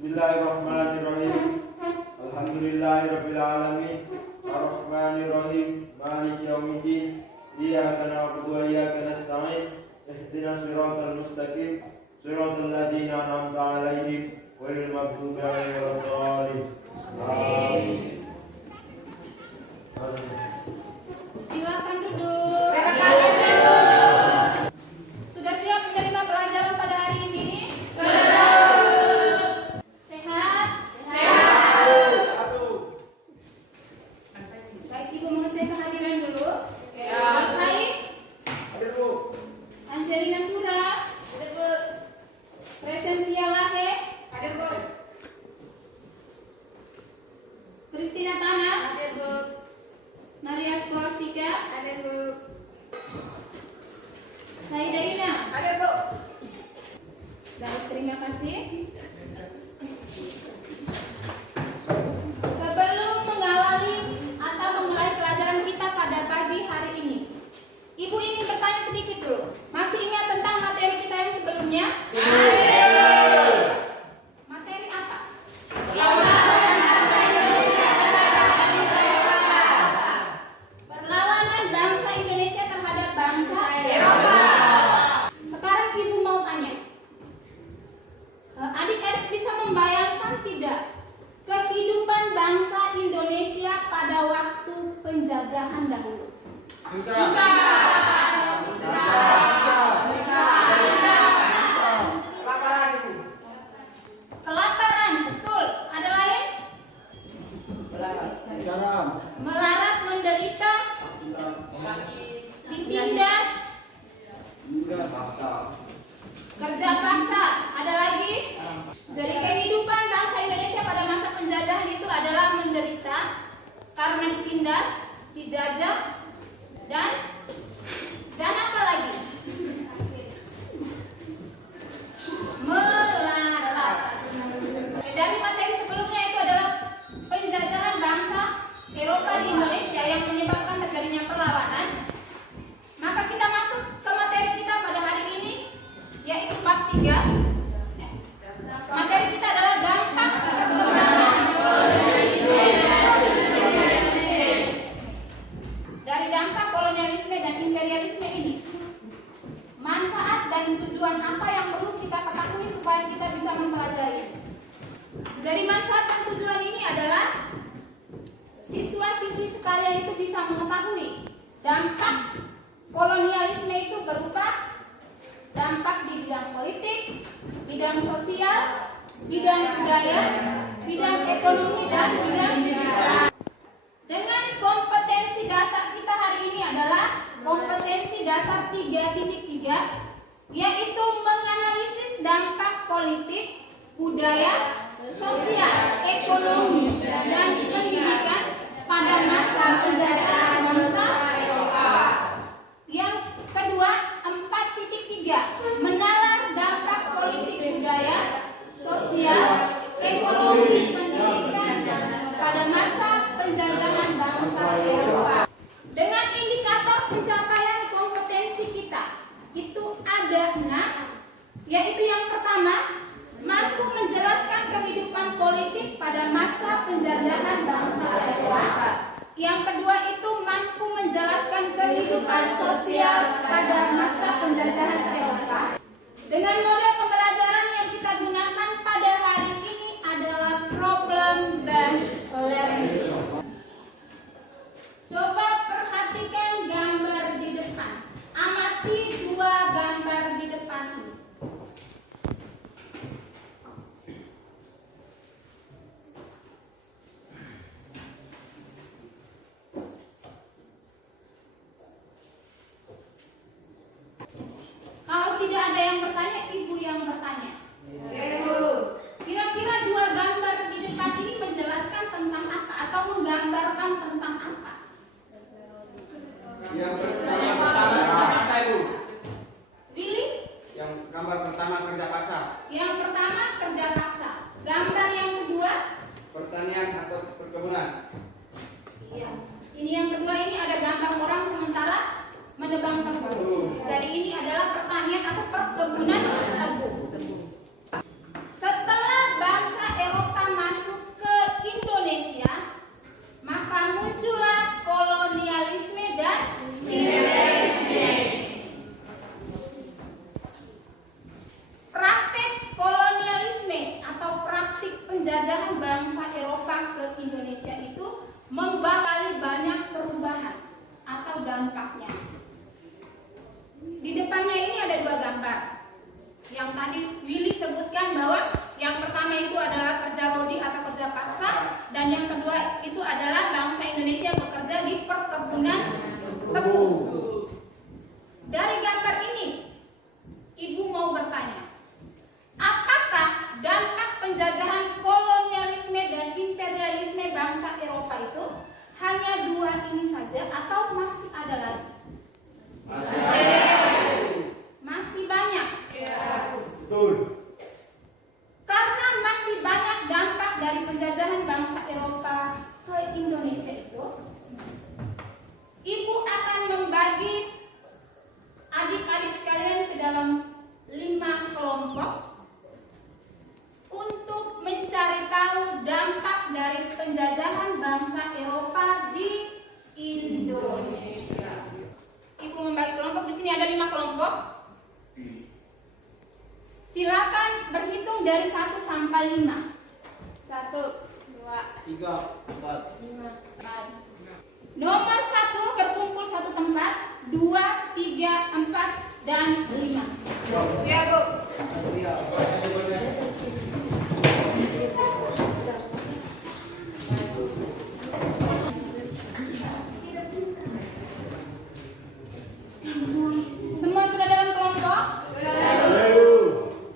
Bismillahirrahmanirrahim. Alhamdulillahirrabbilalamin. Ar-Rahmanirrahim. Maliki yaumiddin. Iyyaka na'budu wa iyyaka nasta'in. Ihdinas siratal mustaqim. Siratal ladzina an'amta 'alaihim ghairil maghdubi 'alaihim waladdallin. Amin. Silakan duduk. Sudah siap menerima pelajaran pada hari ini? Sehat? Baik, Ibu mengecek kehadiran dulu. Baik. Angelina Sura. Presensia Lahe. Kristina Tana. Maria Scholastika. Saida Ina. Baik, terima kasih. Sebelum mengawali atau memulai pelajaran kita pada pagi hari ini, Ibu ingin bertanya sedikit dulu. Masih ingat tentang materi kita yang sebelumnya? Materi apa? Perlawanan bangsa Indonesia terhadap bangsa Eropa. Sekarang Ibu mau tanya, adik-adik bisa membayangkan tidak kehidupan bangsa Indonesia pada waktu penjajahan dahulu? Kelaparan, betul. Ada lain? Melarat, menderita, ditindas, kerja paksa. Ada lagi? Jadi kehidupan bangsa Indonesia pada masa penjajahan itu adalah menderita karena ditindas, dijajah, dan apa lagi? Melarat. Dari materi sebelumnya itu adalah penjajahan bangsa Eropa di Indonesia yang menyebabkan terjadinya perlawanan. Maka kita masuk ke materi kita pada hari ini, yaitu bab 3. Materi kita adalah dampak perkembangan kolonialisme dan imperialisme. Dari dampak kolonialisme dan imperialisme ini, manfaat dan tujuan apa yang perlu kita ketahui supaya kita bisa mempelajari. Jadi manfaat dan tujuan ini adalah siswa-siswi sekalian itu bisa mengetahui dampak kolonialisme itu berupa dampak di bidang politik, bidang sosial, bidang budaya, bidang ekonomi, dan bidang pendidikan. Dengan kompetensi dasar kita hari ini adalah kompetensi dasar 3.3, yaitu menganalisis dampak politik, budaya, sosial, ekonomi, dan pendidikan pada masa penjajahan bangsa Eropa. Yang kedua, 4.3, menalar dampak politik, budaya, sosial, ekonomi, pendidikan pada masa penjajahan bangsa Eropa. Dengan indikator pencapaian kompetensi kita itu ada 6, yaitu yang pertama, mampu menjelaskan kehidupan politik pada masa penjajahan bangsa Eropa. Yang kedua itu mampu menjelaskan kehidupan sosial pada masa penjajahan Eropa. Dengan model pembelajaran yang kita gunakan pada hari ini adalah problem based learning. Coba perhatikan gambar di depan. Amati 2 gambar di depan ini. ada yang bertanya, ibu yang bertanya. Kira-kira dua gambar di depan ini menjelaskan tentang apa atau menggambarkan tentang apa? Yang pertama kerja paksa, Ibu. Pilih. Yang gambar pertama kerja paksa. Yang pertama kerja paksa. Gambar yang kedua Pertanian atau perkebunan. iya. Ini yang kedua, ini ada gambar orang sementara menebang tebu. Jadi ini adalah pertanian atau perkebunan tebu. Setelah bangsa Eropa masuk ke Indonesia, maka muncullah kolonialisme dan imperialisme. Praktek kolonialisme atau praktik penjajahan bangsa Eropa ke Indonesia itu membawa banyak perubahan atau dampaknya. Di depannya ini ada dua gambar. Yang tadi Willy sebutkan bahwa yang pertama itu adalah kerja rodi atau kerja paksa, dan yang kedua itu adalah bangsa Indonesia bekerja di perkebunan tebu. Dari gambar ini, ibu mau bertanya, apakah dampak penjajahan kolonialisme dan imperialisme bangsa Eropa itu hanya dua ini saja atau masih ada lagi? Masih banyak. Betul. Karena masih banyak dampak dari penjajahan bangsa Eropa ke Indonesia itu, ibu akan membagi adik-adik sekalian ke dalam 5 kelompok untuk mencari tahu dampak dari penjajahan bangsa Eropa di Indonesia. Ibu membagi kelompok, di sini ada 5 kelompok. Silakan berhitung dari 1 sampai 5. 1, 2, 3, 4. 5, 6. Nomor 1 berkumpul satu tempat, 2, 3, 4, dan 5. Ya, Bu. Semua sudah dalam kelompok?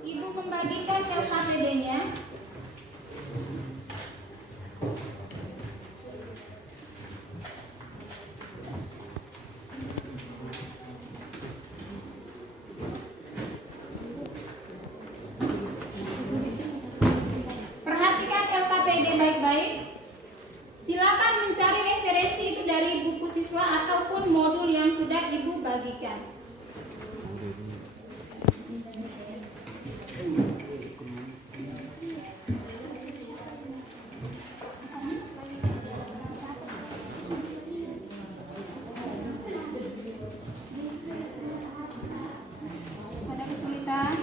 Ibu membagikan LKPD-nya. Perhatikan LKPD baik-baik. Silakan mencari referensi itu dari buku siswa ataupun modul yang sudah ibu bagikan. Ada kesulitan?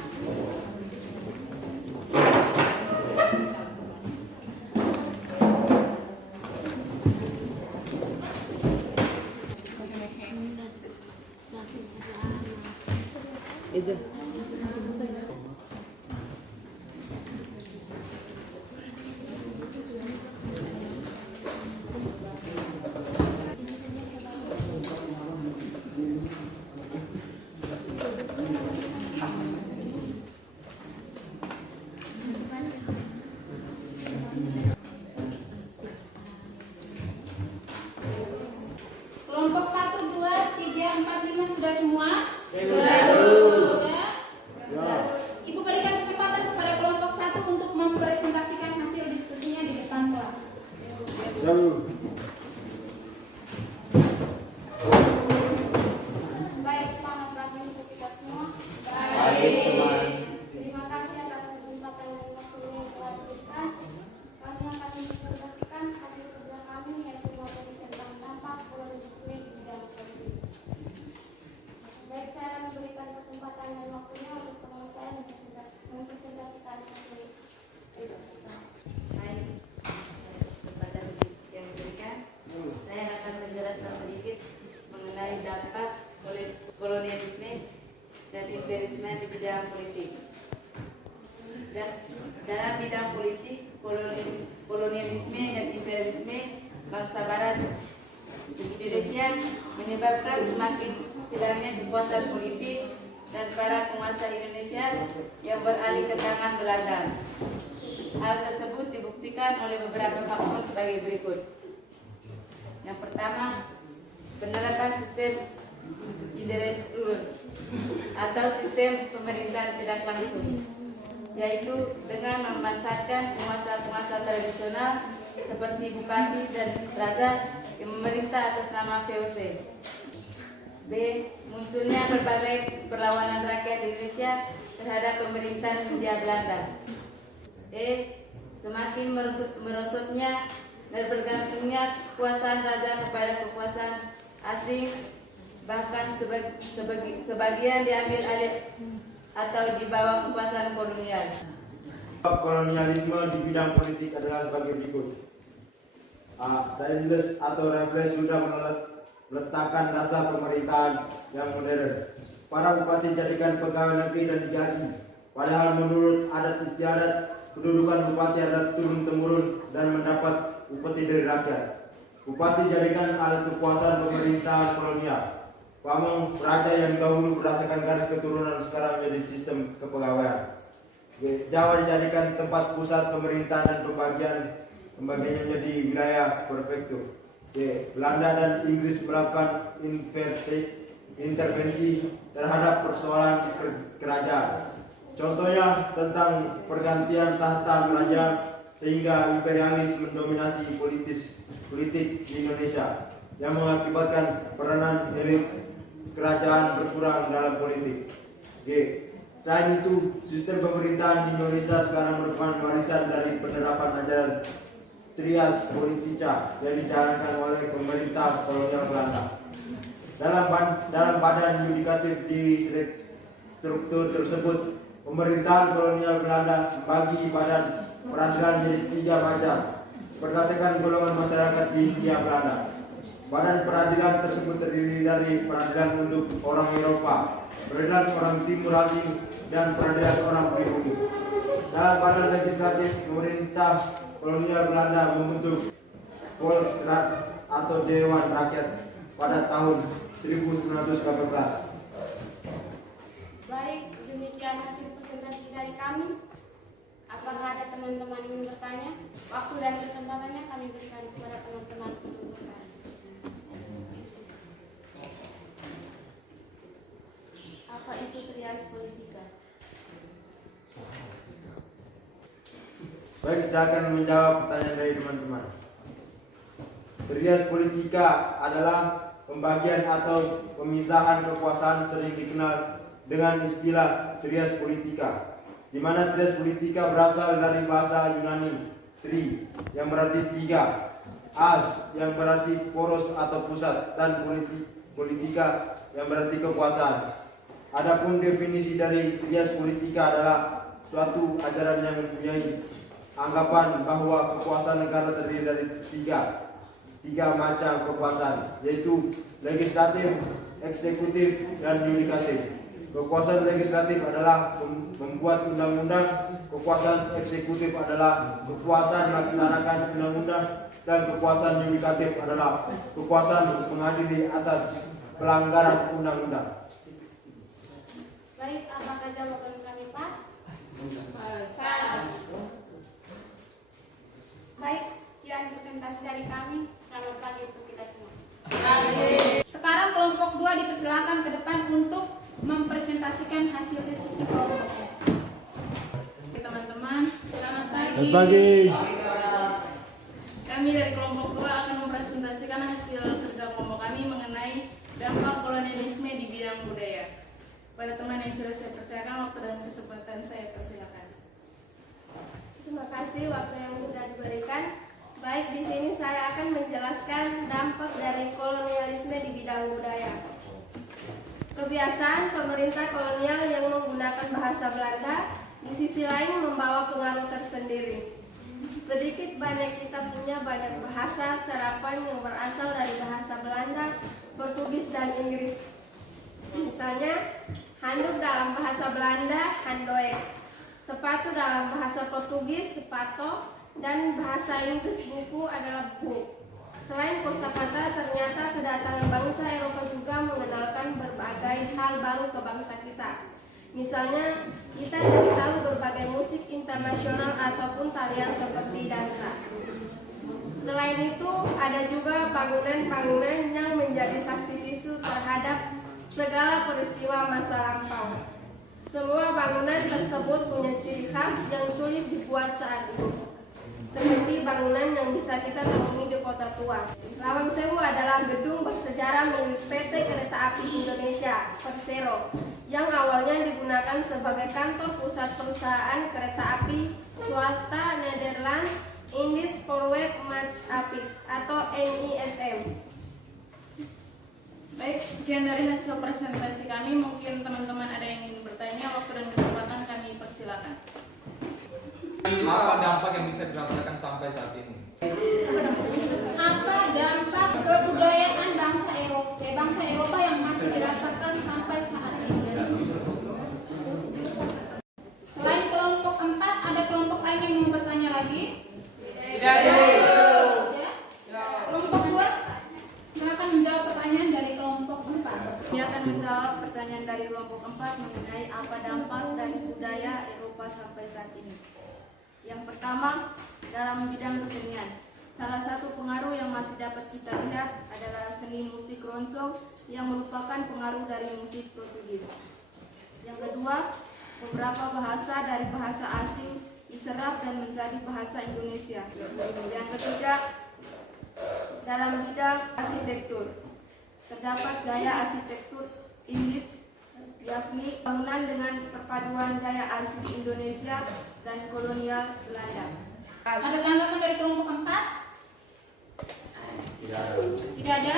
Kelompok 1, 2, 3, 4, 5 sudah semua? Sudah. Ibu berikan kesempatan kepada kelompok 1 untuk mempresentasikan hasil diskusinya di depan kelas. Baik, selamat pagi untuk kita semua. Terima kasih atas kesempatan dan waktunya yang telah diberikan. Kami akan mempresentasikan hasil kerja kami yaitu materi tentang dampak kolonialisme di bidang sosial. Baik, saya akan memberikan kesempatan dan waktunya untuk teman saya mempresentasikan hasil diskusi kami. Baik, kesempatan yang diberikan, saya akan menjelaskan sedikit mengenai dampak kolonialisme dan imperialisme di bidang politik. Dan dalam bidang politik, kolonialisme dan imperialisme bangsa Barat di Indonesia menyebabkan semakin hilangnya kekuasaan politik dan para penguasa Indonesia yang beralih ke tangan Belanda. Hal tersebut dibuktikan oleh beberapa faktor sebagai berikut. Yang pertama, penerapan sistem indirect atau sistem pemerintahan tidak langsung, yaitu dengan memanfaatkan penguasa-penguasa tradisional seperti bupati dan raja yang memerintah atas nama VOC. B. Munculnya berbagai perlawanan rakyat Indonesia terhadap pemerintahan Hindia Belanda. E. Semakin merosotnya dan bergantungnya kekuasaan raja kepada kekuasaan asing, bahkan sebagian diambil alih atau di bawah kekuasaan kolonial. Kolonialisme di bidang politik adalah sebagai berikut. Daendels atau Raffles sudah meletakkan dasar pemerintahan yang modern. Para bupati dijadikan pegawai negeri dan digaji. Padahal menurut adat istiadat, kedudukan bupati adalah turun-temurun dan mendapat upeti dari rakyat. Bupati dijadikan alat kekuasaan pemerintahan kolonial. Pamong raja yang dahulu berdasarkan garis keturunan sekarang menjadi sistem kepegawaian. Jawa dijadikan tempat pusat pemerintahan dan pembagiannya menjadi wilayah prefektur. Belanda dan Inggris melakukan intervensi terhadap persoalan kerajaan. Contohnya tentang pergantian tahta kerajaan sehingga imperialis mendominasi politik di Indonesia yang mengakibatkan peranan elit kerajaan berkurang dalam politik. Selain itu, sistem pemerintahan di Indonesia sekarang merupakan warisan dari penerapan ajaran trias politica yang dijalankan oleh pemerintah kolonial Belanda. Dalam badan yudikatif di struktur tersebut, pemerintahan kolonial Belanda membagi badan peradilan menjadi 3 macam berdasarkan golongan masyarakat di Hindia Belanda. Badan peradilan tersebut terdiri dari peradilan untuk orang Eropa, peradilan orang Timur Asing, dan peradilan orang pribumi. Dalam badan legislatif, pemerintah kolonial Belanda membentuk Volksraad atau Dewan Rakyat pada tahun 1918. Baik, demikian hasil presentasi dari kami. Apakah ada teman-teman yang ingin bertanya? Waktu dan kesempatannya kami berikan kepada teman-teman untuk bertanya. Apa itu trias politika? Baik, saya akan menjawab pertanyaan dari teman-teman. Trias politika adalah pembagian atau pemisahan kekuasaan sering dikenal dengan istilah trias politika, di mana trias politika berasal dari bahasa Yunani tri yang berarti 3, as yang berarti poros atau pusat, dan politika yang berarti kekuasaan. Adapun definisi dari trias politika adalah suatu ajaran yang mempunyai anggapan bahwa kekuasaan negara terdiri dari tiga macam kekuasaan, yaitu legislatif, eksekutif, dan yudikatif. Kekuasaan legislatif adalah membuat undang-undang, kekuasaan eksekutif adalah kekuasaan melaksanakan undang-undang, dan kekuasaan yudikatif adalah kekuasaan mengadili atas pelanggaran undang-undang. Baik, apakah jawaban kami pas? Pas. Baik, sekian presentasi dari kami. Selamat pagi untuk kita semua. Sekarang kelompok 2 dipersilakan ke depan untuk mempresentasikan hasil diskusi kelompoknya. Oke, teman-teman, selamat pagi. Kami dari kelompok 2 akan mempresentasikan hasil kerja kelompok kami mengenai dampak kolonialisme di bidang budaya. Pada teman yang sudah saya percayakan, waktu dan kesempatan saya persilakan. Terima kasih waktu yang sudah diberikan. Baik, di sini saya akan menjelaskan dampak dari kolonialisme di bidang budaya. Kebiasaan pemerintah kolonial yang menggunakan bahasa Belanda di sisi lain membawa pengaruh tersendiri. Sedikit banyak kita punya banyak bahasa serapan yang berasal dari bahasa Belanda, Portugis, dan Inggris. Misalnya, handuk dalam bahasa Belanda, handdoek, sepatu dalam bahasa Portugis, sepato, dan bahasa Inggris buku adalah book. Selain kosakata, ternyata kedatangan bangsa Eropa juga mengenalkan berbagai hal baru ke bangsa kita. Misalnya, kita jadi tahu berbagai musik internasional ataupun tarian seperti dansa. Selain itu, ada juga bangunan-bangunan yang menjadi saksi bisu terhadap segala peristiwa masa lampau. Semua bangunan tersebut punya ciri khas yang sulit dibuat saat ini. Seperti bangunan yang bisa kita temui di kota tua. Lawang Sewu adalah gedung bersejarah milik PT Kereta Api Indonesia, Persero, yang awalnya digunakan sebagai kantor pusat perusahaan kereta api swasta Nederlands Indisch Spoorweg Maatschappij atau NISM. Baik, sekian dari hasil presentasi kami. Mungkin teman-teman ada yang ingin bertanya, waktu dan kesempatan kami persilakan. Apa dampak yang bisa dirasakan sampai saat ini? Apa dampak kebudayaan bangsa Eropa yang masih dirasakan sampai saat ini? Selain kelompok 4, ada kelompok lain yang mau bertanya lagi? Tidak ada. Ya. Kelompok 2, silakan menjawab pertanyaan dari kelompok 4. Kami akan menjawab pertanyaan dari kelompok 4 mengenai apa dampak dari budaya Eropa sampai saat ini. Yang pertama, dalam bidang kesenian. Salah satu pengaruh yang masih dapat kita lihat adalah seni musik roncong yang merupakan pengaruh dari musik Portugis. Yang kedua, beberapa bahasa dari bahasa asing diserap dan menjadi bahasa Indonesia. Yang ketiga, dalam bidang arsitektur. Terdapat gaya arsitektur Indisch, yakni bangunan dengan perpaduan gaya asli Indonesia dan kolonial Belanda. Ada tanggapan dari kelompok 4? Tidak ada?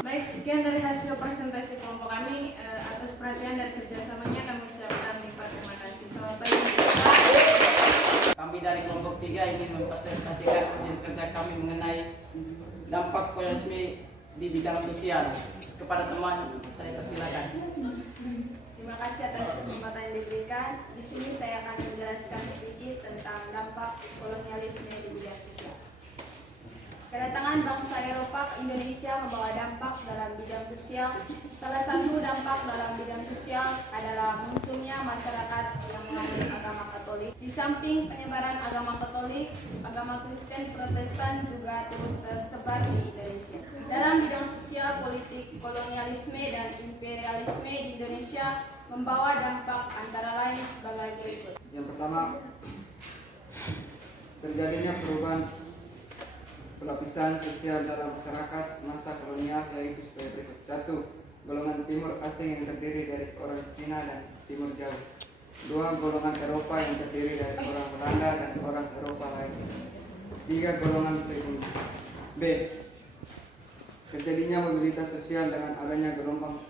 Baik, sekian dari hasil presentasi kelompok kami. Atas perhatian dan kerjasamanya kami ucapkan limpah terima kasih. Selamat pagi. Kami dari kelompok 3 ingin mempresentasikan hasil kerja kami mengenai dampak kolonialisme di bidang sosial. Kepada teman, saya persilakan. Terima kasih atas kesempatan yang diberikan. Di sini saya akan menjelaskan sedikit tentang dampak kolonialisme di bidang sosial. Kedatangan bangsa Eropa ke Indonesia membawa dampak dalam bidang sosial. Salah satu dampak dalam bidang sosial adalah munculnya masyarakat yang menganut agama Katolik. Di samping penyebaran agama Katolik, agama Kristen Protestan juga turut tersebar di Indonesia. Dalam bidang sosial, politik, kolonialisme, dan imperialisme di Indonesia membawa dampak antara lain sebagai berikut. Yang pertama, terjadinya perubahan pelapisan sosial dalam masyarakat masa kolonial, yaitu sebagai berikut. 1. Golongan timur asing yang terdiri dari orang Cina dan Timur Jauh. 2. Golongan Eropa yang terdiri dari orang Belanda dan orang Eropa lain. 3. Golongan pribumi. B. Terjadinya mobilitas sosial dengan adanya gelombang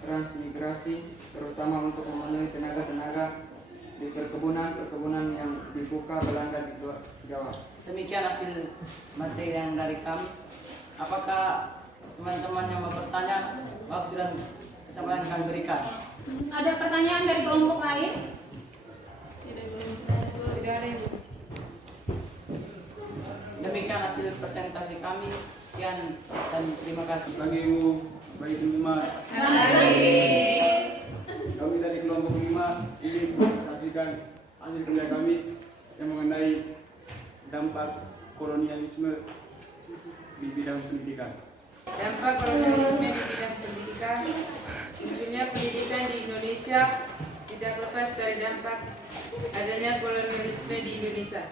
transmigrasi, terutama untuk memenuhi tenaga-tenaga di perkebunan yang dibuka Belanda di Jawa. Demikian hasil materi yang dari kami. Apakah teman-teman yang mau bertanya, waktu dan kesempatan kami berikan? Ada pertanyaan dari kelompok lain? Tidak ada. Demikian hasil presentasi kami. Sekian dan terima kasih. Pagi Ibu, baik teman-teman. Kami dari kelompok 5 ingin mempresentasikan hasil kerja kami yang mengenai dampak kolonialisme di bidang pendidikan. Dampak kolonialisme di bidang pendidikan. Tentunya pendidikan di Indonesia tidak lepas dari dampak adanya kolonialisme di Indonesia.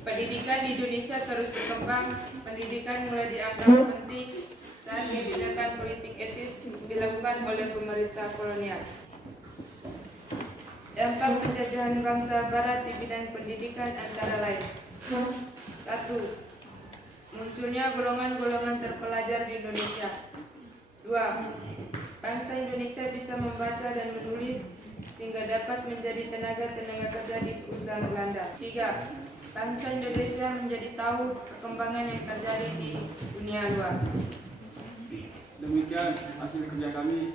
Pendidikan di Indonesia terus berkembang. Pendidikan mulai dianggap penting saat kebijakan politik etis dilakukan oleh pemerintah kolonial. Dampak penjajahan bangsa Barat di bidang pendidikan antara lain. 1. Munculnya golongan-golongan terpelajar di Indonesia. 2. Bangsa Indonesia bisa membaca dan menulis sehingga dapat menjadi tenaga-tenaga kerja di perusahaan Belanda. 3. Bangsa Indonesia menjadi tahu perkembangan yang terjadi di dunia luar. Demikian hasil kerja kami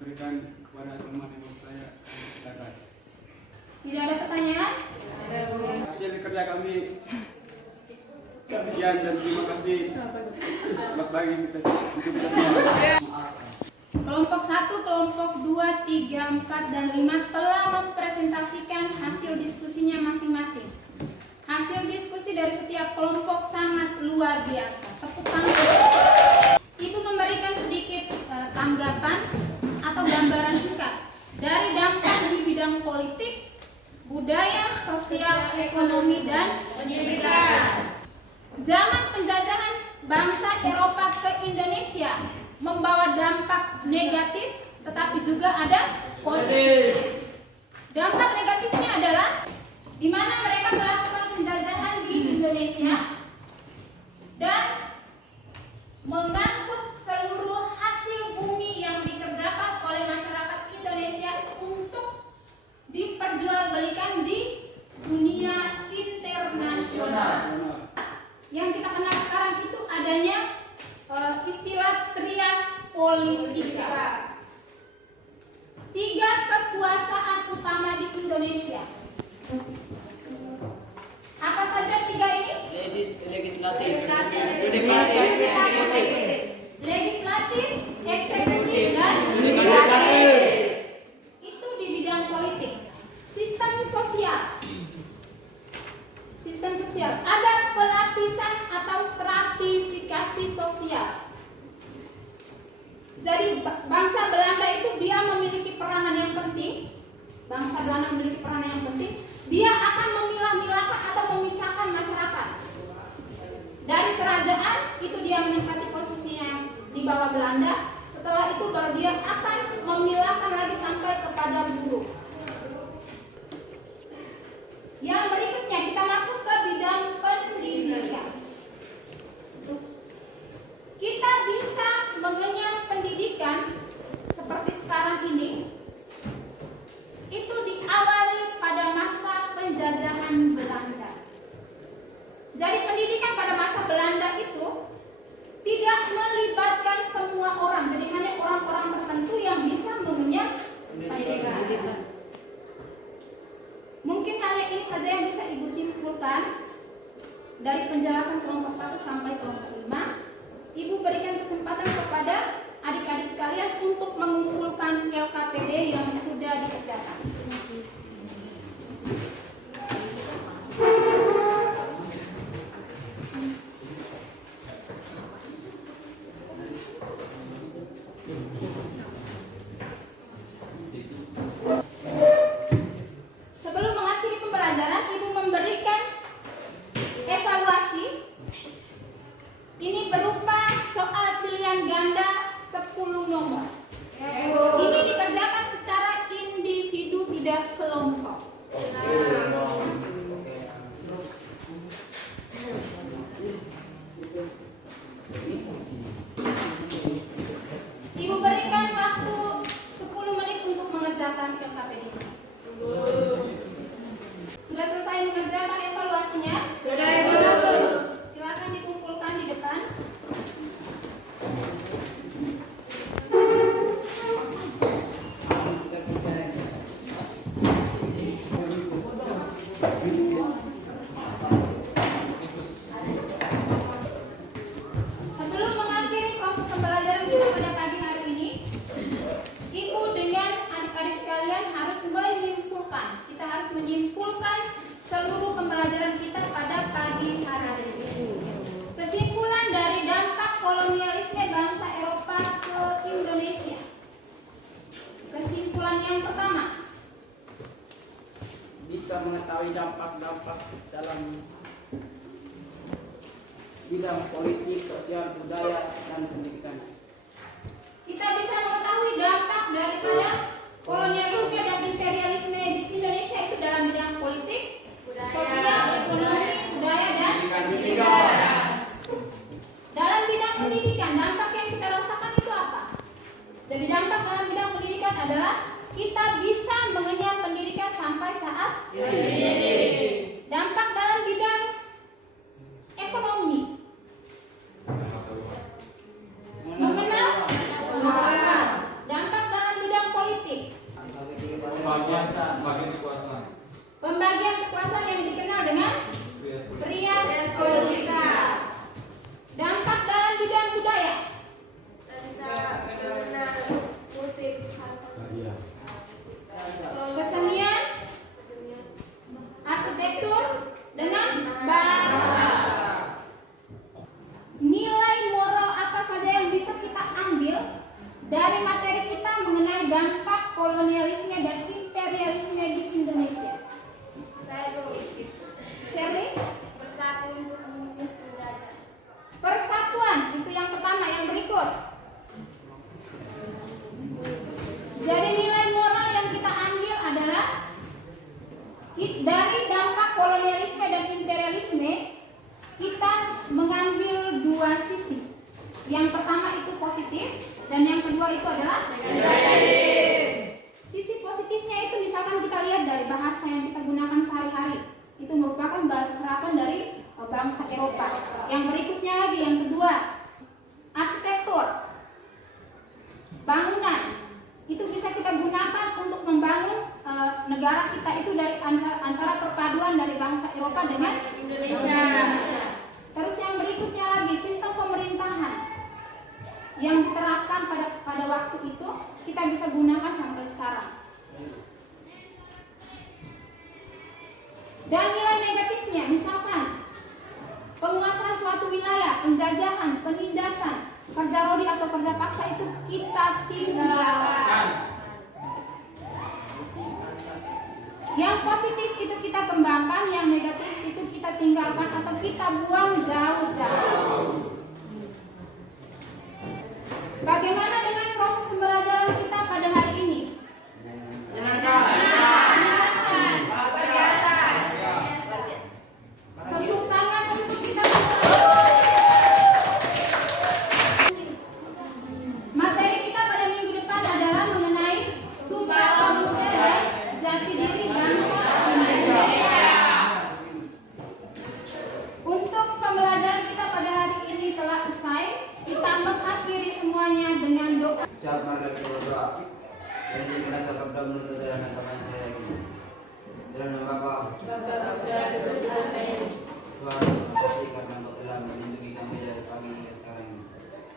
berikan kepada teman-teman saya. Tidak ada pertanyaan? Hasil kerja kami sekian dan terima kasih. Selamat pagi kita. Kelompok 1, kelompok 2, 3, 4, dan 5 telah mempresentasikan hasil diskusinya masing-masing. Hasil diskusi dari setiap kelompok sangat luar biasa. Tepuk tangan. Ibu memberikan sedikit tanggapan atau gambaran singkat dari dampak di bidang politik, budaya, sosial, ekonomi, dan pendidikan. Zaman penjajahan bangsa Eropa ke Indonesia membawa dampak negatif, tetapi juga ada positif. Dampak negatifnya adalah di mana mereka melakukan penjajahan di Indonesia dan mengangkut seluruh hasil bumi yang dikerjakan oleh masyarakat Indonesia untuk diperjualbelikan di dunia internasional. Yang kita kenal sekarang itu adanya istilah trias politika. 3 kekuasaan utama di Indonesia. Apa saja 3 ini? Legislatif, eksekutif, dan yudikatif. Itu di bidang politik. Sistem sosial. Ada pelapisan atau stratifikasi sosial. Jadi bangsa Belanda itu dia memiliki peranan yang penting. Dia akan memilah-milahkan atau memisahkan masyarakat. Dari kerajaan itu dia menempati posisinya di bawah Belanda. Setelah itu baru dia akan memilahkan lagi sampai kepada buruh. Yang berikutnya kita masuk ke bidang pendidikan. Kita bisa mengenyam pendidikan seperti sekarang ini itu diawali pada masa penjajahan Belanda. Jadi pendidikan pada masa Belanda itu tidak melibatkan semua orang, jadi hanya orang-orang tertentu yang bisa mengenyam pendidikan. Mungkin hanya ini saja yang bisa Ibu simpulkan dari penjelasan kelompok 1 sampai kelompok 5. Ibu berikan kesempatan kepada adik-adik sekalian untuk mengumpulkan LKPD yang sudah dikerjakan. Sebelum mengakhiri pembelajaran, Ibu memberikan evaluasi. Ini berupa soal pilihan ganda 10 nomor. Ini dikerjakan secara individu, tidak kelompok. Ibu berikan waktu 10 menit untuk mengerjakan LKPD. Sudah selesai mengerjakan evaluasinya? Sudah, Ibu. Silakan dikumpulkan di depan. Sebelum mengakhiri proses pembelajaran kita pada pagi hari ini, Ibu dengan adik-adik sekalian harus menyimpulkan. Kita harus menyimpulkan seluruh pembelajaran kita pada pagi hari ini. Kesimpulan dari dampak kolonialisme bangsa Eropa ke Indonesia. Kesimpulan yang pertama, Bisa mengetahui dampak-dampak dalam bidang politik, sosial, budaya, dan pendidikan. kita bisa mengetahui dampak daripada kolonialisme dan imperialisme di Indonesia itu dalam bidang politik, sosial, ekonomi, budaya, dan pendidikan. Dalam bidang pendidikan, dampak yang kita rasakan itu apa? Jadi dampak dalam bidang pendidikan adalah kita bisa mengenyam pendidikan sampai saat ini. Dampak dalam bidang ekonomi, mengenal dampak dalam bidang politik, Bagian kekuasaan. pembagian kekuasaan Iya. Kesenian, arsitektur, dengan bahasa. Nilai moral apa saja yang bisa kita ambil dari materi kita mengenai dampak kolonialisme dan imperialisme di Indonesia? Saya dulu. Sherly? Bersatu untuk mengusir penjajah. Persatuan, itu yang pertama. Yang berikut, jadi nilai moral yang kita ambil adalah dari dampak kolonialisme dan imperialisme kita mengambil dua sisi. Yang pertama itu positif dan yang kedua itu adalah negatif. Sisi positifnya itu misalkan kita lihat dari bahasa yang kita gunakan sehari-hari, itu merupakan bahasa serapan dari bangsa Eropa. Yang berikutnya lagi, yang kedua, arsitektur, bangunan, itu bisa kita gunakan untuk membangun negara kita itu dari antara perpaduan dari bangsa Eropa dengan Indonesia. Terus yang berikutnya lagi, sistem pemerintahan yang diterapkan pada waktu itu kita bisa gunakan sampai sekarang. Dan nilai negatifnya, misalkan penguasaan suatu wilayah, penjajahan, penindasan, kerja rodi atau kerja paksa itu kita tinggalkan. Yang positif itu kita kembangkan, yang negatif itu kita tinggalkan atau kita buang jauh-jauh. Bagaimana dengan proses pembelajaran kita pada hari ini? Tepuk tangan untuk kita semua. Materi kita pada minggu depan adalah mengenai Sumpah Pemuda dan Jati Diri Bangsa Indonesia. Untuk pembelajaran kita pada hari ini telah usai. Kita mengakhiri semuanya dengan doa. Siap, mari kita berdoa. Dan jadikanlah sabda menuntut dalam agama saya ini. Dalam nama Bapa, Tuhan, kasih karena Engkau telah melindungi kami dari pagi hingga sekarang ini.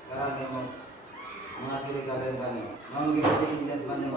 Sekarang kami mengakhiri kabar kami. Mau mengikuti kita sepanjang